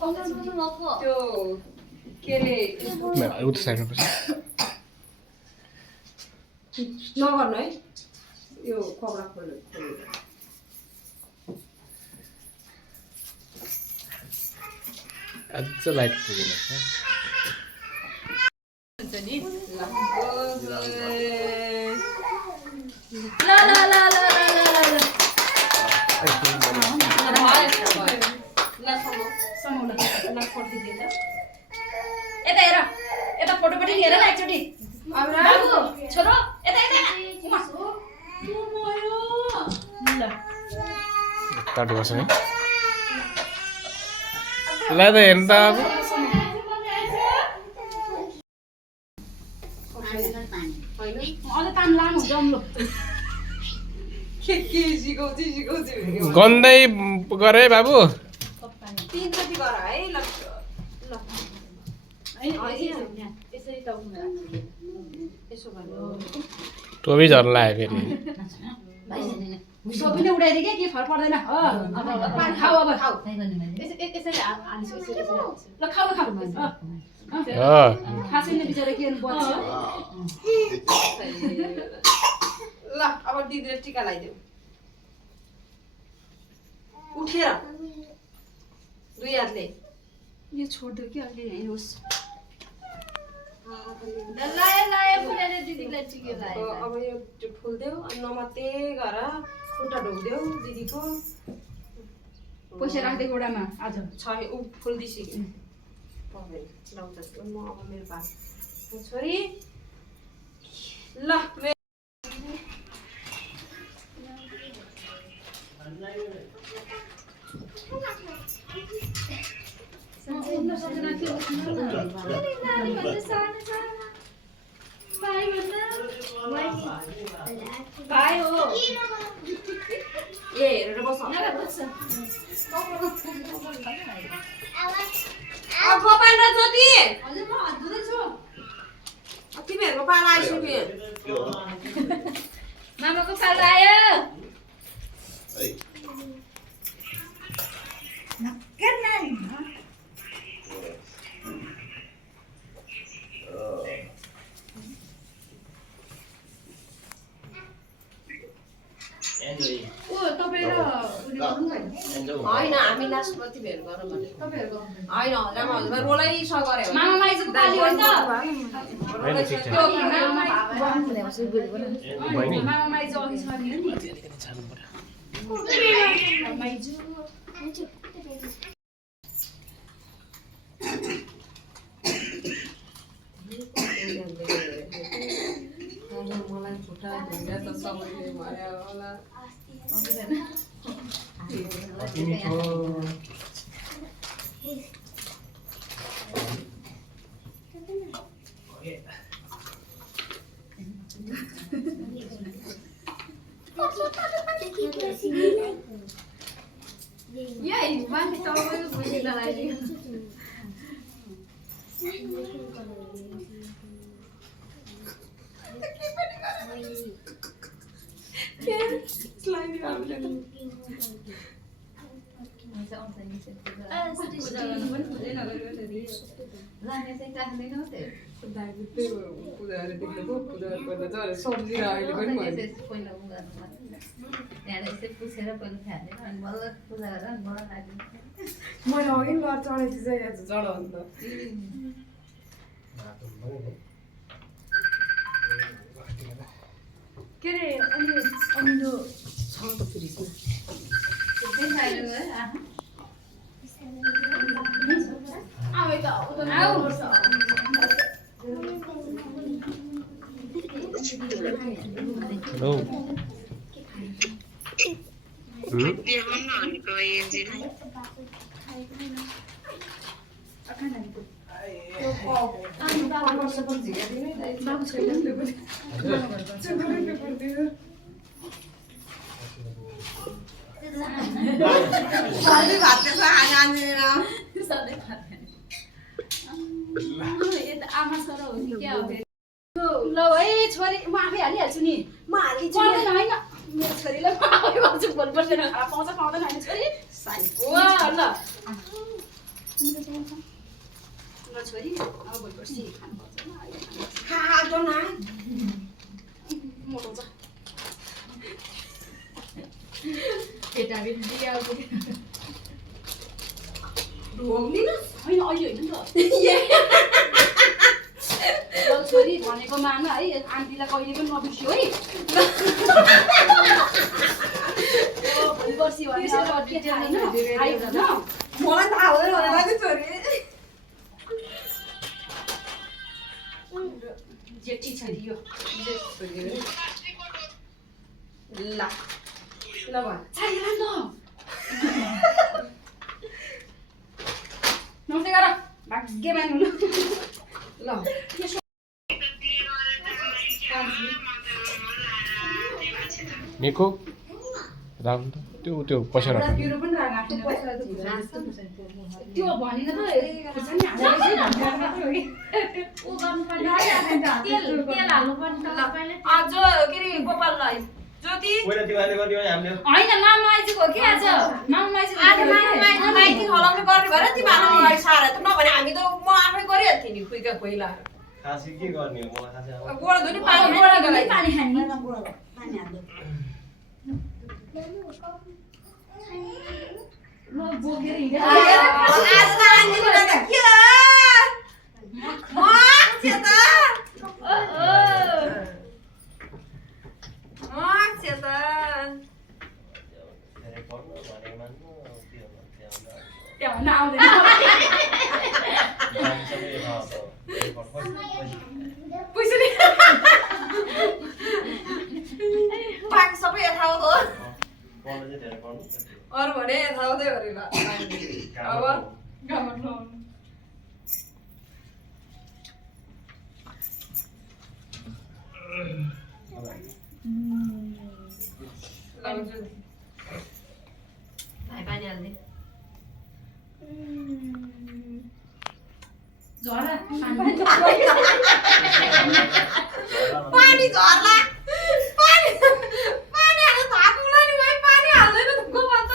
त्यो केले उता साइडमा पर्छ नगर्नु है यो कपडा खोल्नु अझ लाइट पुगेन हुन्छ नि ल ल ल ल ल यता हेर यता फोटोपट्टि हेर न एकचोटि बाबु छोरो यता यता ल काट गर्छ नि ल त हेर्नु त अब अझ काम लामो हुन्छ अम्लो के सिकाउँछु गन्दै गरे बाबु 3 जति गर है ल यसरी टाउमा यसो गर्नु टोपी झर्न लाग्यो फेरि सबै नै उडाइदिए के फरक पर्दैन हो अब खाऊ अब खाऊ यसरी हाल्छु यसरी ल खाऊ ल खाऊ खासैले बिचारा के बच्छ ल अब दिदीले टीका लगाइदेऊ उठेर दुई हातले यो छोड्दियो कि अलि यहीँ होस् अब यो फुल्देऊ अनि नमात्ते गर खुट्टा ढोक्देऊ दिदीको पैसा राख्दै गोडामा आज छ ऊ फुल्दिसक्यो लाउँछ म अब मेरो पास छोरी ल भाइ हो ए हेरेर बस गोपाल र ज्योति तिमीहरूको पाला आइसक्यो मामाको पालो आयो होइन हामी नास्पति भेट गरौँ भने होइन हजुरमा हजुरमा रोलाइ गरे मामा माइजको पाली हो नि त मामा माइज अघि छ नि माइजु मलाई खुट्टा ढुङ्गा त सबैले भयो होला यही माथि टाउको बुझेर लगाइदियो सब्जी अहिले पनि मैले अघि ल चढाइ चाहिँ चढाउ अन्त के अरे अलि अमिलो छ त फ्रिजमा हेलो आमा छोरा हो कि क्या हो ल है छोरी म आफै हालिहाल्छु नि म हालिदिन्छु पर्दैन होइन मेरो छोरीलाई म आफै भन्छु भोलि पर्दैन खाना पाउँछ पाउँदैन होइन छोरी ल ल छोरी अब भोलि पर्सि खानुपर्छ ल अहिले खानुपर्छ खाएको न मोटो छ केटाकेटी बिहा ढोग्दिन होइन अहिले होइन नि त ल छोरी भनेको मान है आन्टीलाई कहिले पनि नबिर्सियो है भोलि पर्सि भने मलाई थाहा हुँदैन होला नि छोरी जेठी छ यो ल ल भन चाहिएला नि त नमस्ते गर भाग्यमान हुनु ल निको राम त त्यो पैसा राख्नु पिरो पनि राख्नु त्यो भनेन त खुर्सानी हालेर चाहिँ भन्छ मात्रै हो कि उ गर्नुपर्ने तेल हाल्नुपर्ने त पहिले आज के रे गोपाललाई ज्योति होइन मामा आइजको हो कि आज मामा आइजको आज माइती हलाउने गर्ने भएर तिमीहरू अगाडि सारा त नभने हामी त म आफै गरिहाल्थेँ नि खुइका खुइला खासी के गर्ने हो मलाई खासै अब गोडा धुनी पानी गोडाको लागि पानी खाने ल बोकेर हिँडेर आज त आन्टीलाई त के मान्छे त मान्छे त धेरै पढ्नु भने मान्नु के हो त्यहाँ त्यहाँ भन्न आउँदैन सबै थाहा छ धेरै पढ्नु पैसा नि बाँकी सबै यथावत हो पढ्नु चाहिँ धेरै पढ्नु अरू भने यथावतै गरेर अब गाउँमा नआउनु भाइ पानी हाल्ने झरा पानी झर्ला पानी पानी हाल्नु थाक्नुलाई नि भाइ पानी हाल्दैन त गोमा त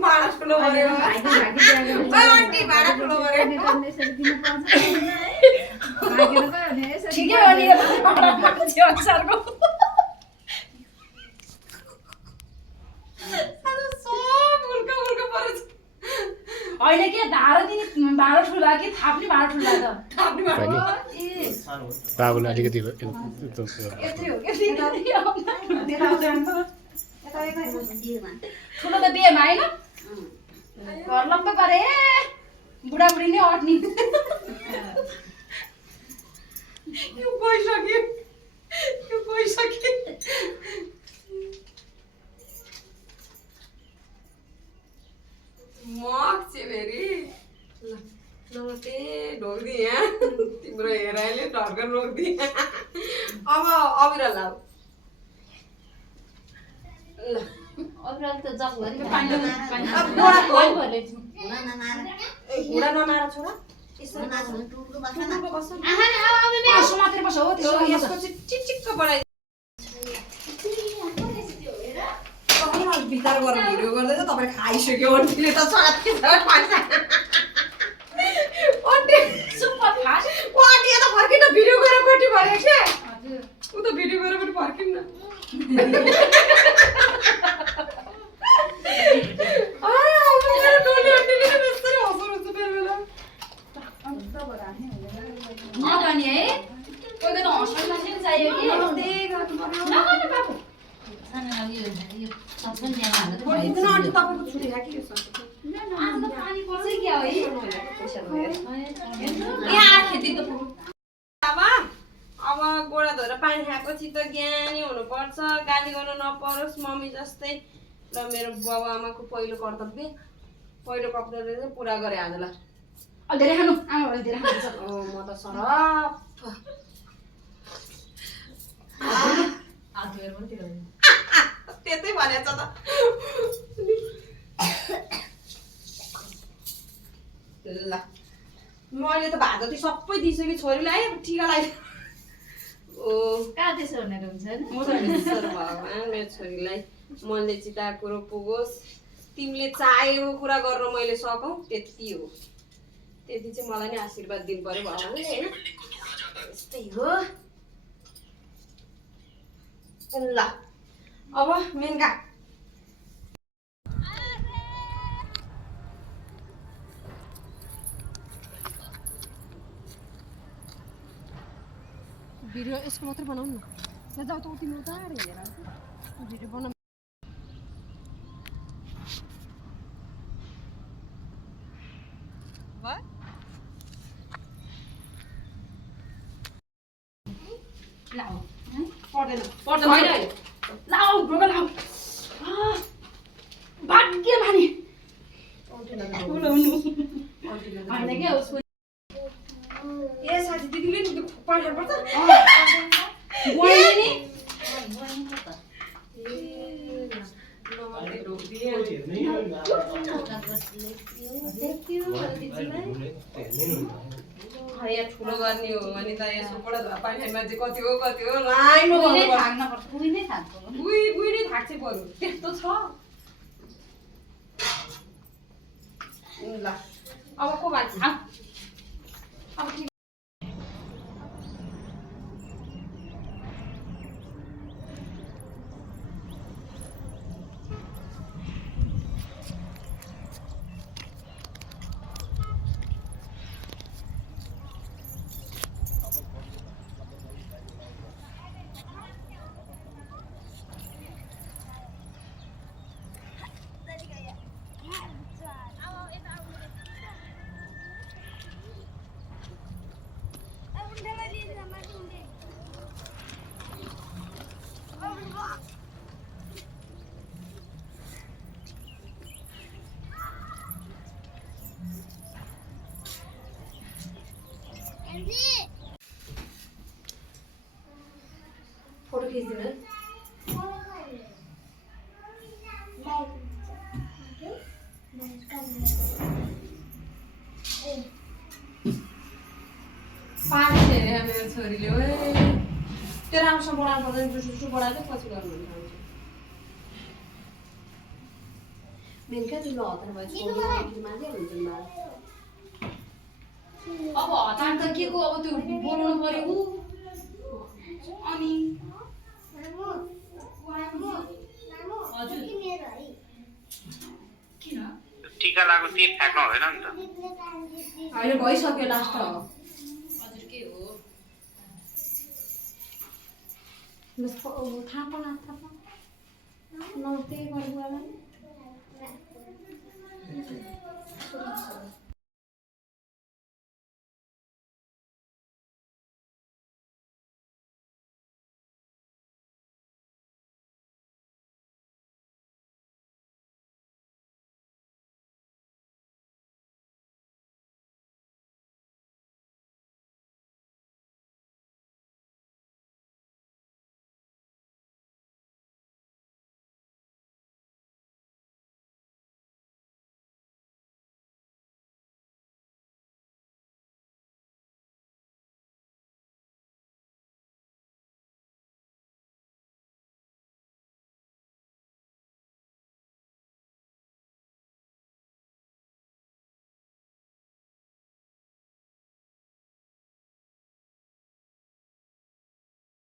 भाडा ठुलो पऱ्यो आन्टी भाडा ठुलो पऱ्यो ठिकै हो नि मान्छे अनुसारको होइन के धारा दिने भाडा ठुला कि थाप्ने भाडा ठुला त बाबुलाई अलिकति ठुलो त बिहेमा होइन घर लम्बा गरे बुढाबुढी नै अट्ने यो गइसक्यो मक चाहिँ फेरि ल नमस्ते ढोक्दिएँ तिम्रो हेराइले ढर्कन रोक्दिएँ अब अबिरा लाऊ ल घुँडा नमार छोरा आँसु मात्रै बस्छ हो त्यसो यसको चाहिँ चिचिक्क बनाइ भित्र गएर भिडियो गर्दैछ तपाईँ खाइसक्यो अन्टीले त साथी सुपर फास्ट अन्टी त फर्किन भिडियो गरेर कोटी भयो क्या ऊ त भिडियो गरेर पनि फर्किन्न नगर्ने है कोही कोही त हँसाउने मान्छे पनि चाहियो कि नगर्ने बाबु तपाईँको छुट्टी खायो कि आज त पानी पर्छ क्या है यहाँ खेती त अब गोडा धोएर पानी खाएपछि त ज्ञानी हुनुपर्छ गाली गर्नु नपरोस् मम्मी जस्तै र मेरो बाबु आमाको पहिलो कर्तव्य चाहिँ पुरा गरेँ आजलाई धेरै खानु आमाबाट धेरै खानु म त सरप त्यतै भनेछ त ल मैले त भात जति सबै दिइसकेँ छोरीलाई टिका लगाइ ओ कहाँ त्यसो भनेर हुन्छ होइन ईश्वर भगवान् मेरो छोरीलाई मनले चिताएको कुरो पुगोस् तिमीले चाहेको कुरा गर्न मैले सकौँ त्यति हो त्यति चाहिँ मलाई नै आशीर्वाद दिनु पर्यो भगवान्ले होइन यस्तै हो ल अब मेनका भिडियो यसको मात्रै बनाउनु न जाऊ त तिमी उता हेर भिडियो बनाऊ लाऊ पर्दैन पर्दैन लाऊ ढोका लाऊ भाग्य माने भन्ने के उसको ए साथी दिदीले नि पाठा पर्छ बहिनी ठुलो गर्ने हो भने त यसोबाट पानीमा चाहिँ कति हो लाइनमा उही नै थाक्छ बुई नै थाक्छ बरु त्यस्तो छ ल अब को बाँच्छ अब के फोटो खिच्दिनु पानी हेरे मेरो छोरीले त्यो राम्रोसँग बनाउनु पर्दैन जुसु बनाएर पछि गर्नु मेन क्या तिमीले हतार भएपछि मात्रै हुन्छ अब हतार त के को अब त्यो बोलाउनु पर्यो अनि हजुर किन टीका लगाएको त्यही फ्याँक्नु होइन नि त होइन भइसक्यो लास्ट हजुर के हो थाहा पाला न त्यही गरेको